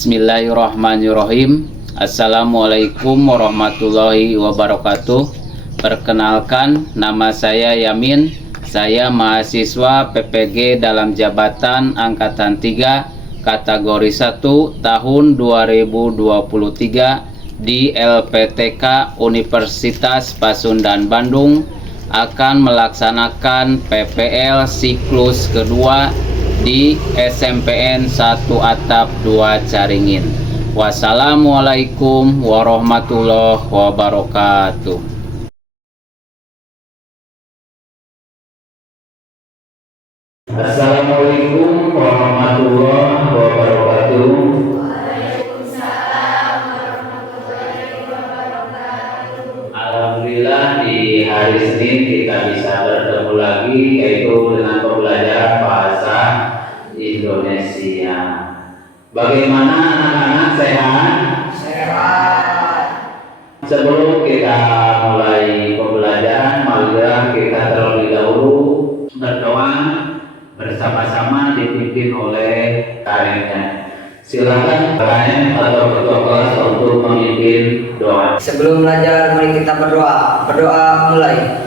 Bismillahirrahmanirrahim. Assalamualaikum warahmatullahi wabarakatuh. Perkenalkan, nama saya Yamin. Saya mahasiswa PPG dalam jabatan Angkatan 3 kategori 1 tahun 2023 di LPTK Universitas Pasundan Bandung akan melaksanakan PPL siklus kedua di SMPN 1 Atap 2 Caringin. Wassalamualaikum warahmatullahi wabarakatuh. Assalamualaikum warahmatullahi wabarakatuh. Waalaikumsalam warahmatullahi wabarakatuh. Alhamdulillah di hari Senin kita bisa bertemu lagi, yaitu dengan pembelajaran bahasa Indonesia. Bagaimana anak-anak, sehat? Sehat. Sebelum kita mulai pembelajaran, marilah kita terlebih dahulu berdoa bersama-sama dipimpin oleh karennya. Silakan kalian atau ketua kelas untuk memimpin doa. Sebelum belajar, mari kita berdoa. Berdoa mulai.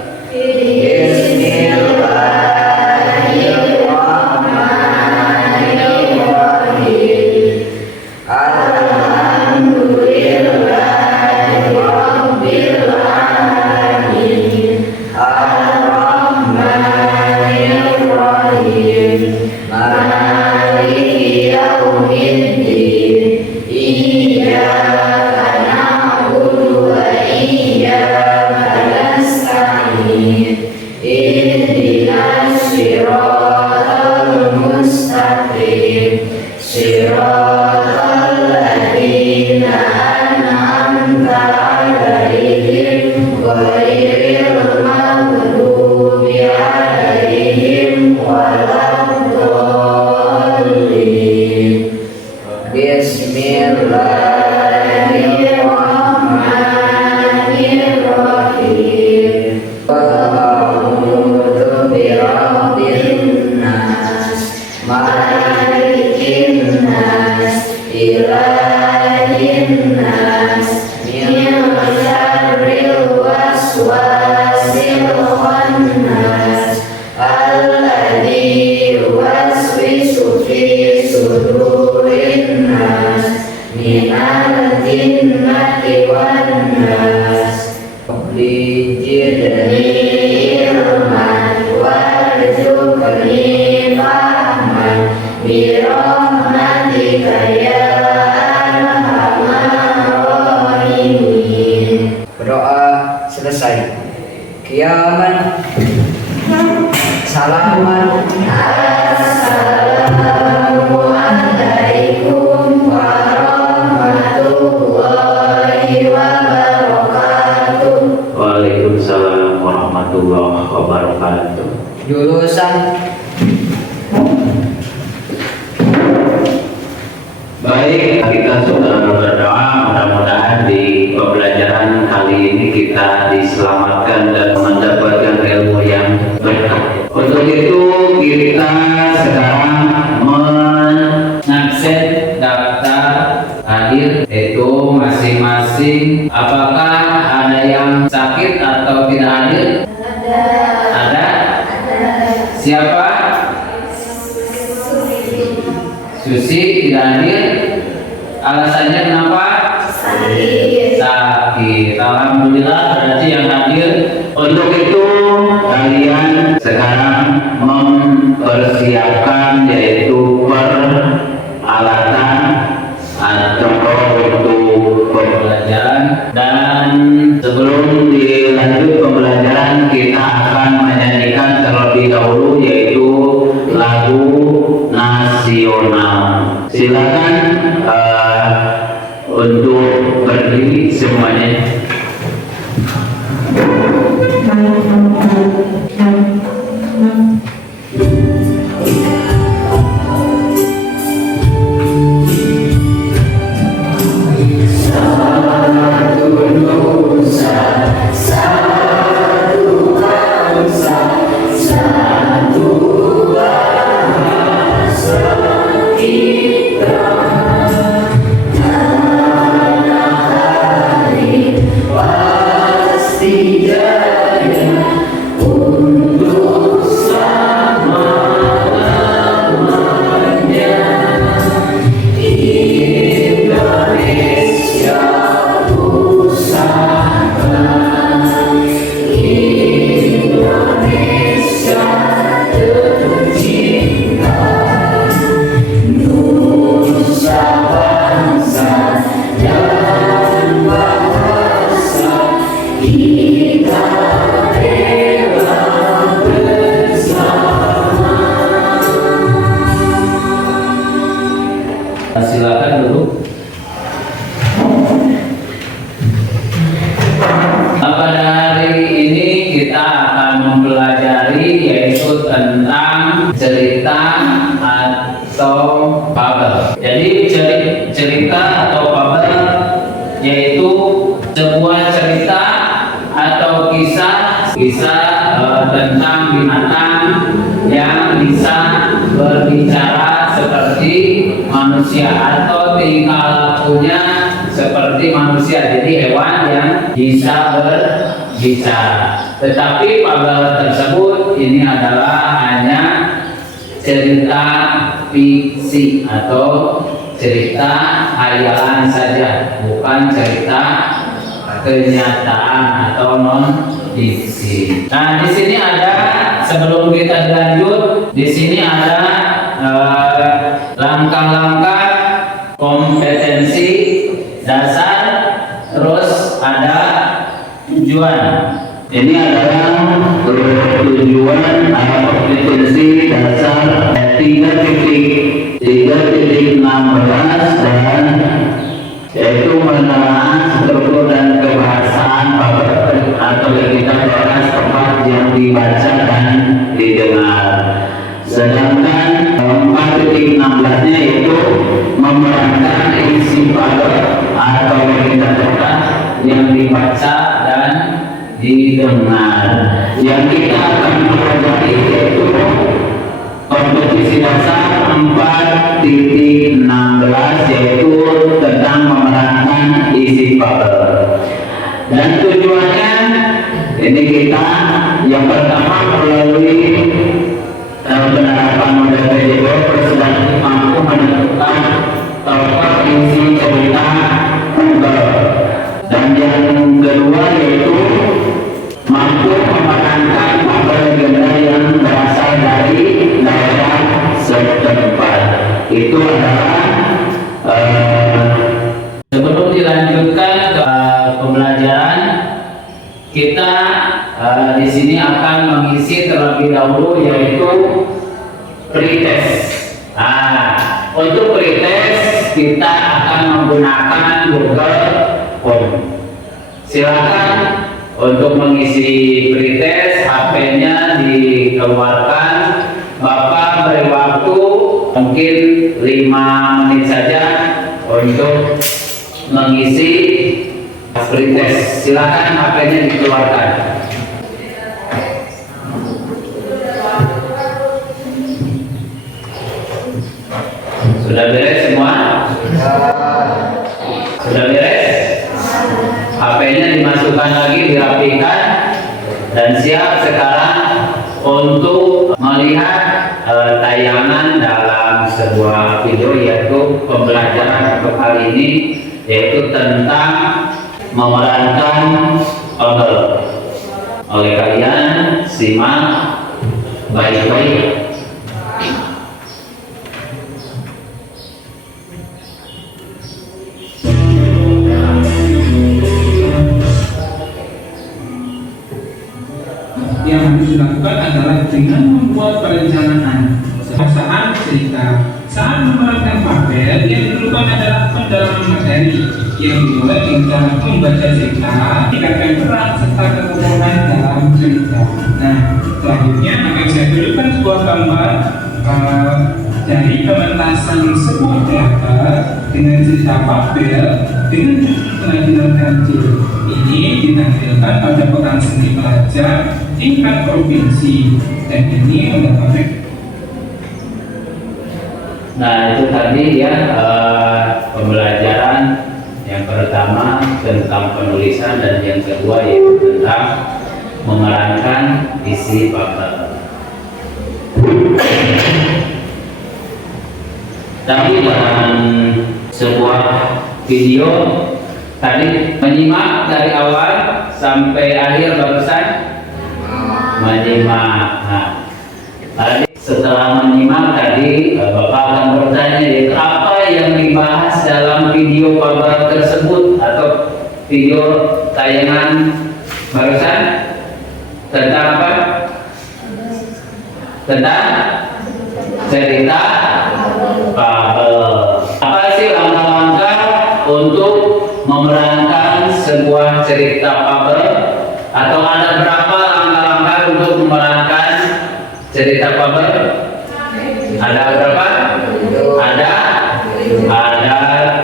Berdoa selesai. Kiaman. Salaman. Assalamualaikum warahmatullahi wabarakatuh. Waalaikumsalam warahmatullahi wabarakatuh. Jurusan. Baik, kita sudah berdoa, mudah-mudahan di pembelajaran kali ini kita diselamatkan dan mendapatkan ilmu yang berkah. Untuk itu kita sekarang mengakses daftar hadir, itu masing-masing. Apakah ada yang sakit atau tidak hadir? Ada. Siapa? Susi tidak hadir. Alasannya kenapa? Sakit. Alhamdulillah, berarti yang hadir. Untuk itu kalian sekarang mempersiapkan yaitu peralatan atau untuk pembelajaran. Dan sebelum dilanjut pembelajaran, kita akan menyanyikan terlebih dahulu yaitu lagu nasional. Silakan untuk berdiri semuanya. Kita tentang binatang yang bisa berbicara seperti manusia atau tingkah lakunya seperti manusia. Jadi hewan yang bisa berbicara. Tetapi pada tersebut ini adalah hanya cerita fiksi atau cerita hayalan saja, bukan cerita kenyataan atau non fiksi. Nah, di sini ada, sebelum kita lanjut, di sini ada langkah-langkah kompetensi dasar, terus ada tujuan. Ini adalah tujuan atau kompetensi dasar 3.16 dan yaitu menelaah struktur dan kebahasaan atau kita bahas tempat yang dibaca dan didengar. Sedangkan 4.16-nya yaitu memerankan isi paper atau kita bahas yang dibaca dan didengar. Yang kita akan pelajari yaitu kompetisi dasar 4.16 yaitu tentang memerankan isi paper. Dan tujuannya ini kita yang pertama melalui penerapan model PJJ persudah mampu menentukan tokoh isi cerita paper. Dan yang kedua yaitu mampu memerankan paper legenda yang berasal dari daerah setempat. Itu adalah sebelum dilanjutkan ke pembelajaran, kita di sini akan mengisi terlebih dahulu yaitu pretest. Untuk pretest kita akan menggunakan Google Form. Silakan untuk mengisi pretest, HP-nya dikeluarkan. Bapak beri waktu mungkin 5 menit saja untuk mengisi pretest. Silakan HP-nya dikeluarkan. Sudah beres semua? Sudah beres? HP-nya dimasukkan lagi, dirapikan, dan siap sekarang untuk melihat tayangan dalam sebuah video, yaitu pembelajaran untuk kali ini, yaitu tentang memerankan paper. Oleh kalian simak baik-baik. Yang harus dilakukan adalah dengan membuat perencanaan saat cerita. Saat memerankan paper, yang diperlukan adalah pendalaman materi yang dimulai dengan cara membaca cerita, tingkatkan peran serta ketokohan dalam cerita. Nah, selanjutnya akan saya tunjukkan sebuah gambar dari pementasan sebuah teater dengan cerita paper dengan judul Pelajaran Kancil. Ini ditampilkan pada pekan seni pelajar tingkat provinsi, dan ini mendapatkan. Nah, itu tadi ya pembelajaran yang pertama tentang penulisan, dan yang kedua yaitu tentang memerankan isi paper. Tapi dalam sebuah video tadi menyimak dari awal sampai akhir barusan menyimak. Nah, tadi setelah menyimak tadi Bapak akan bertanya, yaitu apa yang dibahas dalam video paper tersebut atau video tayangan barusan, tentang apa? Tentang cerita paper. Apa sih langkah-langkah untuk memerankan sebuah cerita paper? Atau ada berapa langkah-langkah untuk memerankan cerita paper? Ada berapa? Ada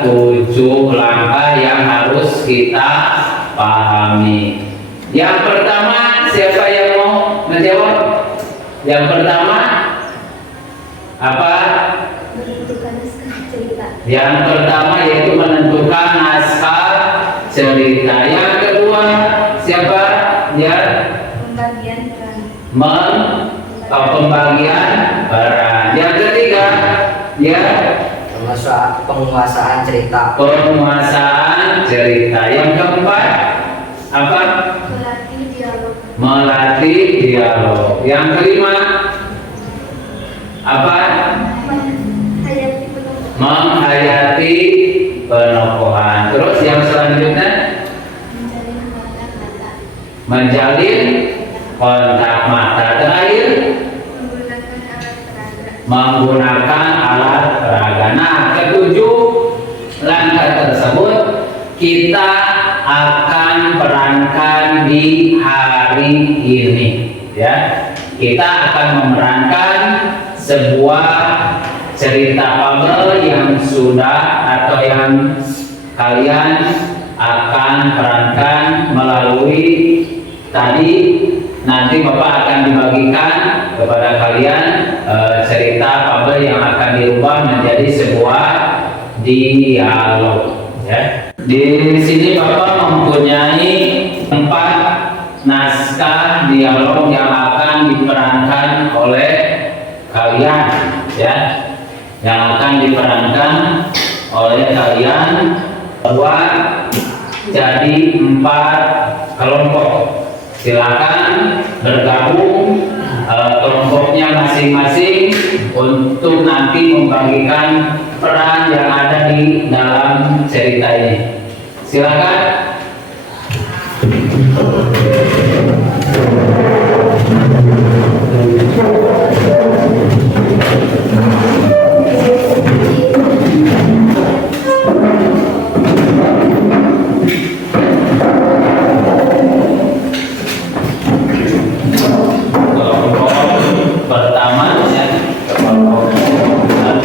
7 langkah yang harus kita pahami. Yang pertama, siapa yang mau menjawab? Yang pertama apa? Menentukan naskah cerita. Yang pertama yaitu menentukan naskah cerita. Yang kedua siapa? Ya, Pembagian peran. Pembagian peran. Yang ketiga ya, Penguasaan cerita. penguasaan cerita. Yang keempat apa? Melatih dialog. Melatih dialog. Yang kelima apa? Menghayati penuh. Menghayati penokohan. Terus yang selanjutnya Menjalin kontak mata. menjalin kontak mata. Terakhir Menggunakan alat peraga. menggunakan alat peraga. Nah, ketujuh langkah tersebut kita akan perankan di hari ini, ya. Kita akan memerankan sebuah cerita fabel yang sudah atau yang kalian akan perankan melalui tadi. Nanti Bapak akan dibagikan kepada kalian cerita fabel yang akan dirubah menjadi sebuah dialog, ya. Di sini Bapak mempunyai 4 naskah dialog yang akan diperankan oleh kalian, ya. Yang akan diperankan oleh kalian buat jadi 4 kelompok. Silakan bergabung kelompoknya masing-masing untuk nanti membagikan peran yang ada di dalam cerita ini. Silakan. Kelompok pertama ya, kelompok 1.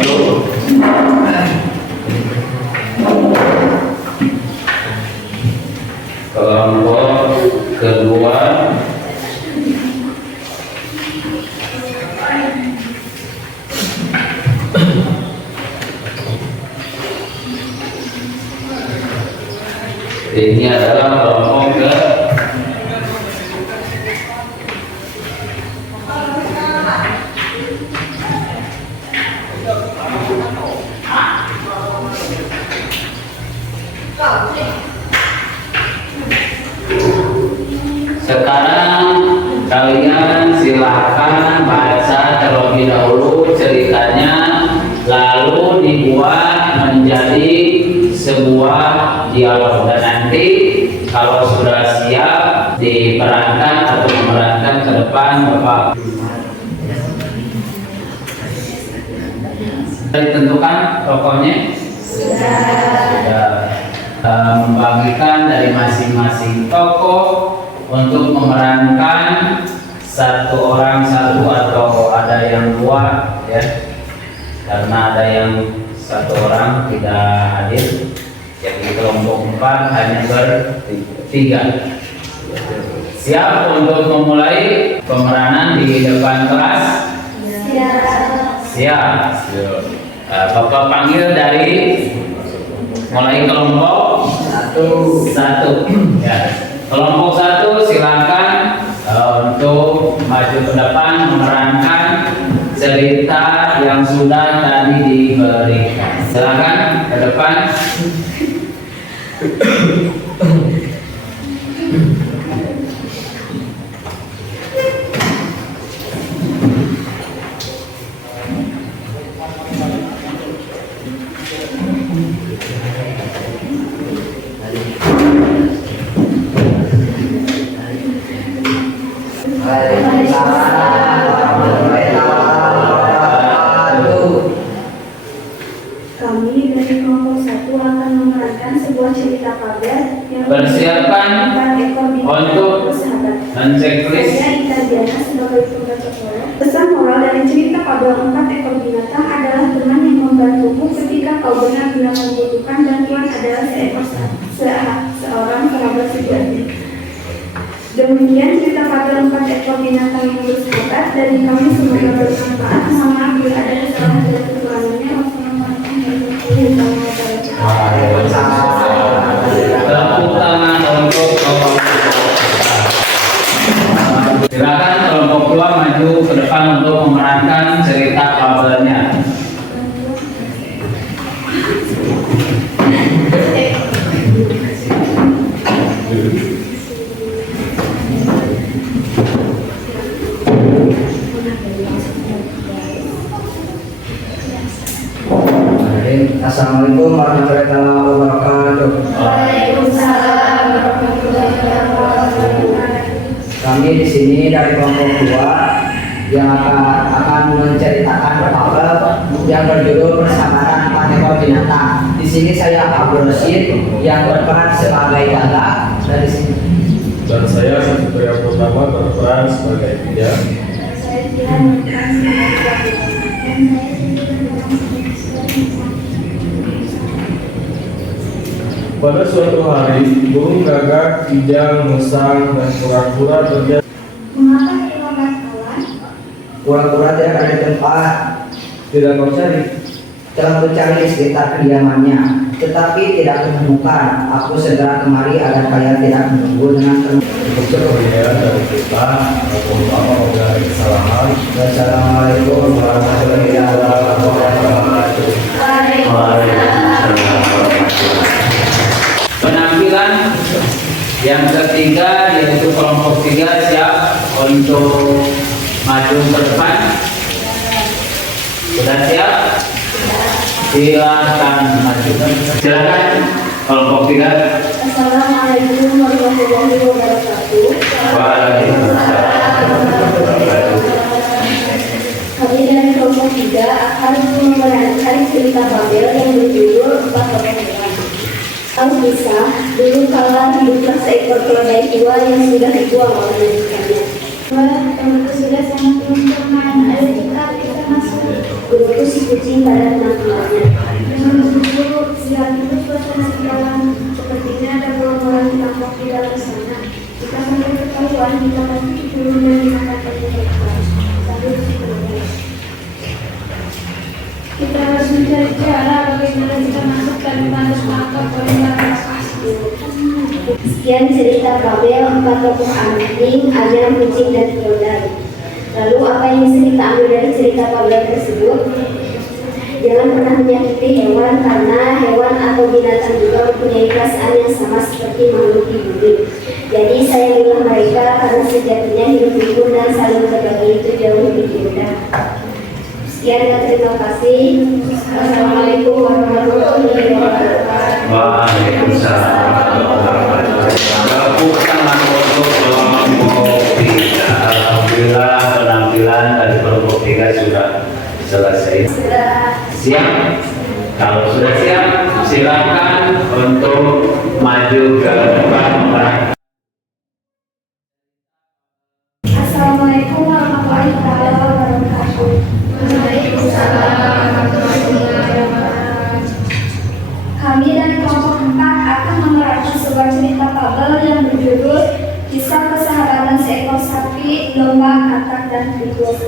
Kelompok kedua. Ini adalah kelompok ke sekarang kalian silakan baca terlebih dahulu ceritanya, lalu dibuat menjadi sebuah dialog, dan nanti kalau sudah siap diperankan atau memerankan ke depan Bapak. Ditentukan tokohnya? Sudah. Membagikan dari masing-masing tokoh untuk memerankan satu orang satu atau ada yang 2, ya, karena ada yang 1 orang tidak hadir. Jadi kelompok 4 hanya ber-3. Siap untuk memulai pemeranan di depan kelas? Siap. Bapak panggil dari mulai kelompok 1. Ya. Kelompok 1 silakan untuk maju ke depan memerankan cerita yang sudah tadi diberikan. Silakan ke depan. Kami dari kelompok 1 akan memerankan sebuah cerita fabel yang Persiapan 4 ekor binatang untuk bersahabat. menceklis. Saya Ita Diana sebagai pembaca prolog. Pesan moral dari cerita fabel 4 ekor binatang adalah teman yang membantumu ketika kau benar-benar membutuhkan bantuan adalah seorang sahabat sejati. Demikian cerita pada 4 ekor binatang yang bersahabat dari kami semoga bermanfaat. Mohon maaf bila ada kesalahan dan kekurangannya. Wassalamualaikum warahmatullahi wabarakatuh. Tepuk tangan untuk kelompok. Silakan kelompok 2 maju ke depan untuk memerankan cerita fabelnya. Assalamualaikum warahmatullahi wabarakatuh. Waalaikumsalam warahmatullahi wabarakatuh. Kami di sini dari kelompok 2 yang akan menceritakan fabel yang berjudul Persahabatan 4 ekor binatang. Di sini saya Abdul Rashid yang berperan sebagai Gagak dari sini. Dan saya Satria Purnama berperan sebagai Pia. Saya Jihan berperan sebagai Gagak. Dan saya sendiri berperan sebagai Pada suatu hari, burung gagak, kijang, musang, dan kura-kura terjadi. Mengapa terlambat kawan? Kura-kura tidak ada tempat, Tidak kau cari. telah mencari di sekitar kediamannya, tetapi tidak menemukan. Aku segera kemari agar kalian tidak menunggu dengan Untuk kemudian dari kita, mohon maaf apabila ada kesalahan. Wassalamualaikum warahmatullahi wabarakatuh. Penampilan yang ketiga yaitu kelompok 3 siap untuk maju ke depan. Sudah siap? Silakan maju. Silakan kelompok 3. Assalamualaikum warahmatullahi wabarakatuh. Waalaikumsalam. Kami dari kelompok 3 akan memerankan cerita fabel yang berjudul 4 ekor hewan. Alkisah, dulu kala hiduplah seekor keledai tua yang sudah dibuang oleh majikannya. Temanku sudah sangat bermain, ayo kita masuk. Guruku si kucing pada penampilannya. Dengan guru siang itu suasana di dalam, sepertinya ada gerombolan ditangkap di dalam sana. Jika sampai ketahuan, kita pasti dikurung dan dimakan oleh mereka. Sambil berkata, kita harus mencari cara bagaimana kita masuk dan harus menangkap orang-orang pasti. Sekian cerita fabel 4 tokoh anjing, ayam, kucing, dan keledai. Lalu apa yang bisa kita ambil dari cerita fabel tersebut? Jangan pernah menyakiti hewan karena hewan atau binatang juga mempunyai perasaan yang sama seperti makhluk di bumi. Jadi sayangilah mereka karena sejatinya hidup rukun dan saling berbagi itu jauh lebih indah. Sekian dan terima kasih. Assalamualaikum warahmatullahi wabarakatuh. Waalaikumsalam. Tepuk tangan untuk kelompok 3. Alhamdulillah penampilan dari kelompok 3 sudah selesai. Siap? Kalau sudah siap, silakan untuk maju ke depan memerankan. Assalamualaikum warahmatullahi wabarakatuh. Waalaikumsalam warahmatullahi wabarakatuh. Kami dari kelompok 4 akan memerankan sebuah cerita fabel yang berjudul Kisah Persahabatan Seekor Sapi, Domba, Katak, dan Tikus.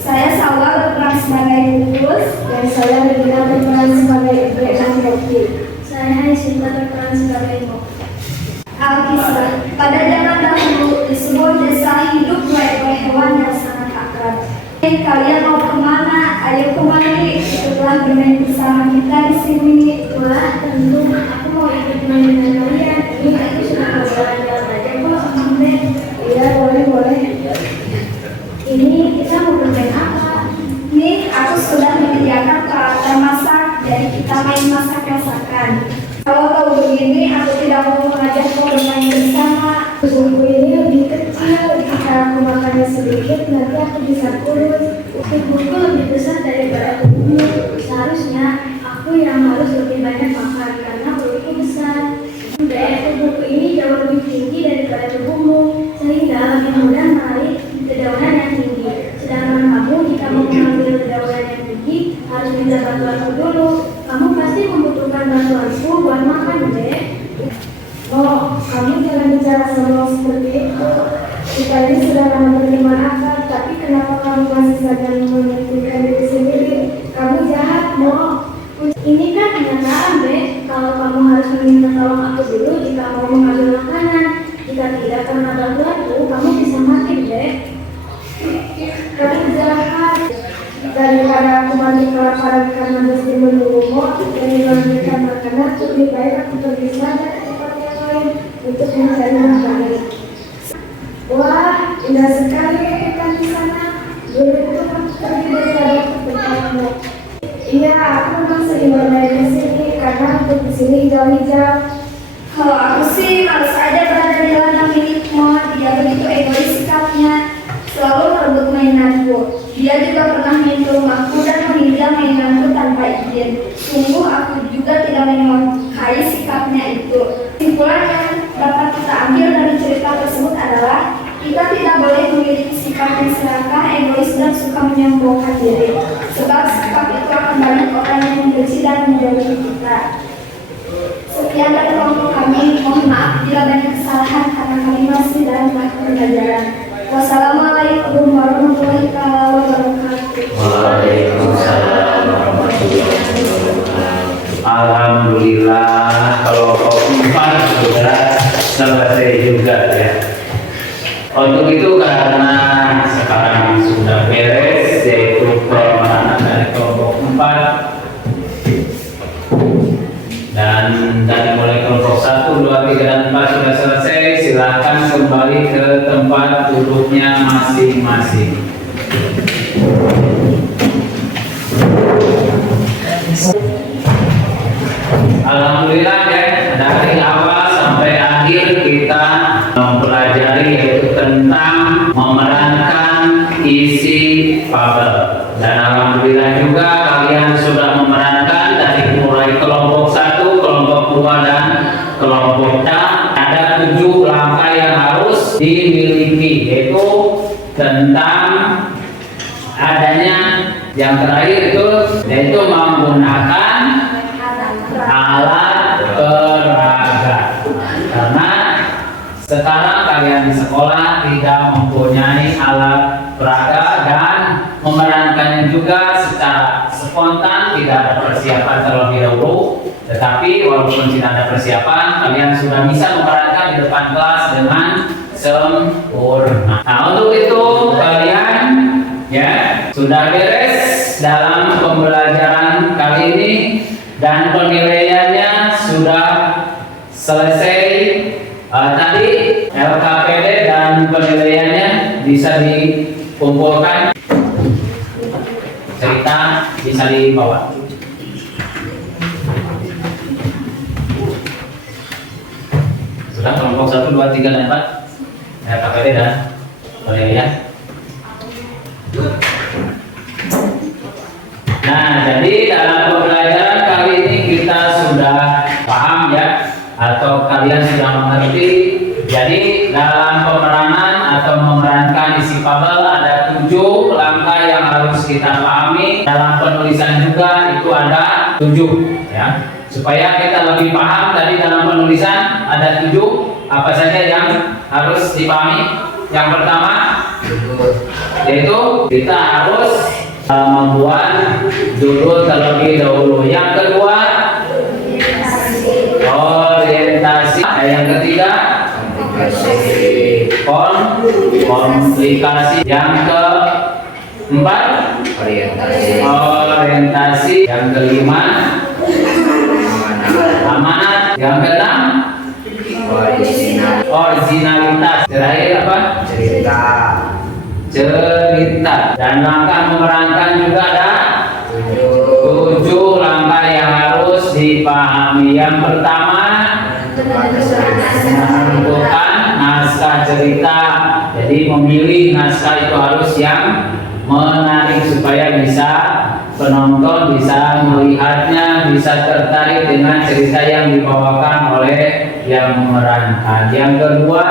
Saya Salwa berperan sebagai Tikus dan saya Regina berperan sebagai Ibu dan Rocky. Saya Haisinta berperan sebagai Mo. Alkisah. Pada zaman dahulu di sebuah desa hidup 2 ekor hewan yang sangat akrab. Kalian mau kemana? Ayo kemari. Setelah bermain bersama kita di sini. Wah, tentu aku mau ikut main dengan kalian. Ini aku sudah jalan-jalan aja kok sama Ben. Iya, boleh. Ini kita mau bermain apa? Nih, aku sudah menyediakan peralatan masak. Jadi kita main masak-masakan. Kalau tahu begini, aku tidak mau mengajak kau bermain bersama. Tubuhku ini lebih kecil. Jika aku makannya sedikit, nanti aku bisa kurus. Tubuhku lebih besar daripada tubuhmu. Seharusnya aku yang harus lebih banyak makan karena perutku besar. Daya tubuhku ini jauh lebih tinggi daripada tubuhmu, sehingga lebih mudah meraih dedaunan yang tinggi. Sedangkan kamu, jika mau mengambil dedaunan yang tinggi, harus minta bantuanku dulu. Kamu pasti membutuhkan bantuanku buat makan, deh. Oh, kamu jangan bicara sama seperti itu. Kita ini sudah lama berteman akrab, tapi kenapa kamu masih saja mementingkan diri sendiri? Kamu jahat, Mo. Ini kan kenyataan, Dek. Kalau kamu harus meminta tolong aku dulu jika mau mengambil makanan. Jika tidak karena ada batu, kamu bisa mati, Dek. Kamu jahat. Daripada aku mati kelaparan karena mesti menunggumu dan melanjutkan makanan, lebih baik aku pergi saja ke tempat yang lain untuk mencari makanan. Wah, indah sekali ikan di sana. Dulu itu aku pergi daripada ke tempatmu. Iya, aku memang sering bermain di sini karena untuk di sini hijau-hijau. Kalau aku sih harus aja berada di ladang milikmu. Dia begitu egois sikapnya, selalu merebut mainanku. Dia juga pernah main ke rumahku dan menginjak mainanku tanpa izin. Sungguh aku juga tidak menyukai sikapnya itu. Kesimpulan yang dapat kita ambil dari cerita tersebut adalah kita tidak boleh memiliki sikap yang serakah, egois, dan suka menyombongkan diri. Sebab sikap itu akan banyak orang yang membenci dan menjauhi kita. Sekian dari kelompok kami. Mohon maaf bila banyak kesalahan karena kami masih dalam tahap pembelajaran. Wassalamualaikum warahmatullahi wabarakatuh. Waalaikumsalam warahmatullahi wabarakatuh. Alhamdulillah, kelompok 4 sudah selesai juga ya. Untuk itu karena sekarang sudah beres, yaitu permainan dari kelompok 4 dan dari mulai kelompok 1, 2, 3, dan 4 sudah selesai. Silahkan kembali ke tempat duduknya masing-masing. Alhamdulillah ya, dari awal sampai akhir kita mempelajari yaitu tentang memerankan isi fabel. Dan alhamdulillah juga kalian sudah memerankan dari mulai kelompok 1, kelompok 2, dan kelompok 4. Ada 7 langkah yang harus dimiliki, yaitu tentang adanya yang terakhir itu yaitu menggunakan alat peraga. Karena sekarang kalian di sekolah tidak mempunyai alat peraga dan memerankannya juga secara spontan, tidak ada persiapan terlebih dahulu. Tetapi walaupun tidak ada persiapan, kalian sudah bisa memerankan di depan kelas dengan sempurna. Nah, untuk itu kalian ya sudah beres dalam pembelajaran kali ini dan penilaiannya sudah selesai. Tadi LKPD dan penilaiannya bisa dikumpulkan, cerita bisa dibawa. Sudah kelompok 1, 2, 3, dan 4 LKPD dan penilaian. Nah, jadi dalam pembelajaran kali ini kita sudah paham ya, atau kalian sudah mengerti. Jadi dalam pemerangan atau memerankan isi fabel ada 7 langkah yang harus kita pahami. Dalam penulisan juga itu ada 7 ya. Supaya kita lebih paham, tadi dalam penulisan ada 7 apa saja yang harus dipahami. Yang pertama yaitu kita harus membuat judul terlebih dahulu. Yang kedua orientasi. Yang ketiga komplikasi. Yang keempat orientasi. Yang kelima amanat. Yang keenam originalitas. Terakhir apa? Cerita. Dan langkah memerankan juga ada 7 langkah yang harus dipahami. Yang pertama menentukan naskah cerita. Jadi memilih naskah itu harus yang menarik supaya bisa penonton bisa melihatnya, bisa tertarik dengan cerita yang dibawakan oleh yang memerankan. Yang kedua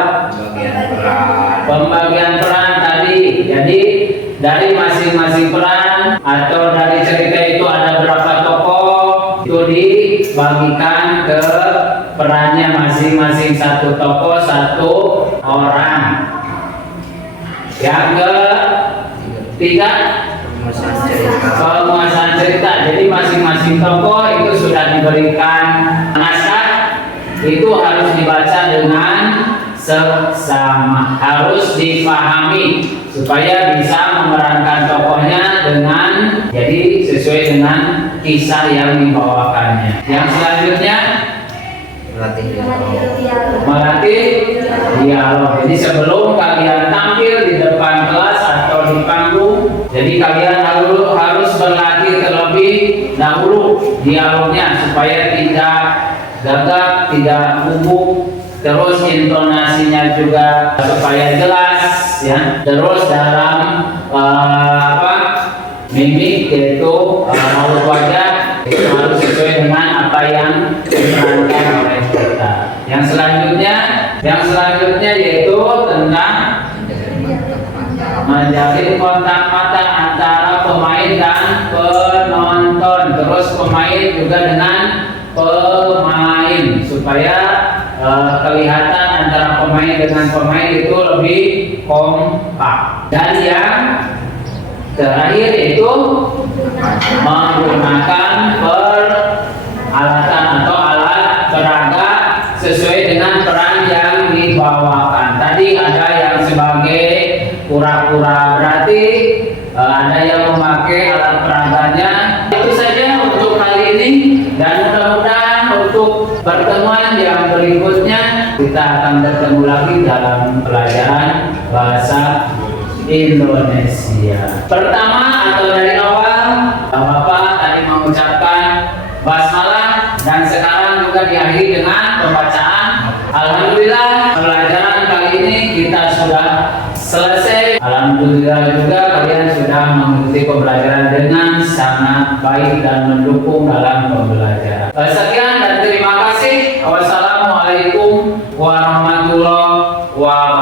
pembagian peran tadi. Jadi dari masing-masing peran atau dari cerita itu ada berapa tokoh, itu dibagikan ke perannya masing-masing, 1 tokoh 1 orang. Yang ketiga, penguasaan cerita. Jadi masing-masing tokoh itu sudah diberikan naskah, itu harus dibaca dengan seksama, harus dipahami supaya bisa memerankan tokohnya dengan jadi sesuai dengan kisah yang dibawakannya. Yang selanjutnya melatih dialog. Jadi sebelum kalian tampil di depan kelas atau di panggung, jadi kalian harus berlatih terlebih dahulu dialognya supaya tidak gagap, tidak gugup, terus intonasinya juga supaya jelas, ya. Terus dalam mimik yaitu raut wajah itu harus sesuai dengan apa yang diperankan oleh kita. Yang selanjutnya yaitu tentang menjalin kontak mata antara pemain dan penonton, terus pemain juga dengan pemain supaya kelihatan antara pemain dengan pemain itu lebih kompak. Dan yang terakhir itu menggunakan peralatan atau alat peraga sesuai dengan peran yang dibawakan. Tadi ada yang sebagai pura-pura, berarti ada yang memakai alat peraganya. Itu saja untuk kali ini, dan mudah-mudahan untuk pertemuan yang berikutnya kita akan bertemu lagi dalam pelajaran bahasa Indonesia. Pertama atau dari awal, Bapak tadi mengucapkan basmalah dan sekarang juga diakhiri dengan pembacaan. Alhamdulillah pelajaran kali ini kita sudah selesai. Alhamdulillah juga kalian sudah mengikuti pembelajaran dengan sangat baik dan mendukung dalam pembelajaran. Sekian dan terima kasih. Wassalamualaikum warahmatullahi wabarakatuh.